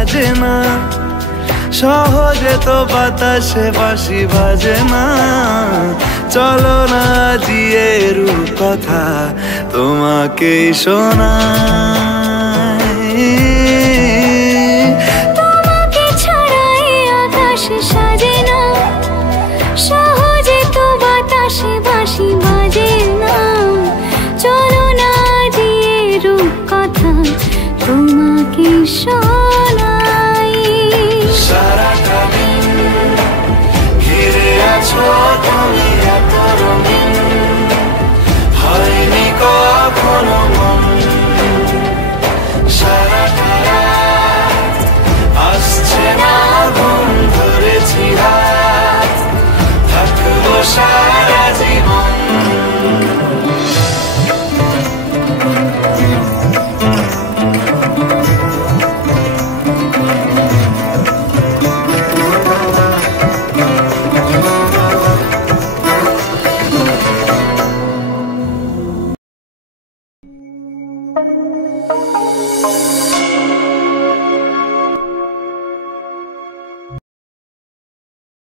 সাজে না, সহজে তো বাতাসে বাঁশি বাজে না। চলো না জিয়ে রূপ কথা তোমাকেই শোনাই। তোমাকে ছাড়াই আকাশ সাজে না, সহজে তো বাতাসে বাঁশি বাজে না। চলো না জিয়ে রূপ কথা তোমাকে শোনাই। সারাটা দিন ঘিরে আছো তুমি এত রঙিন, হয়নি কখনো মন। সারাটা রাত আসছে না ঘুম, ধরেছি হাত, থাকবো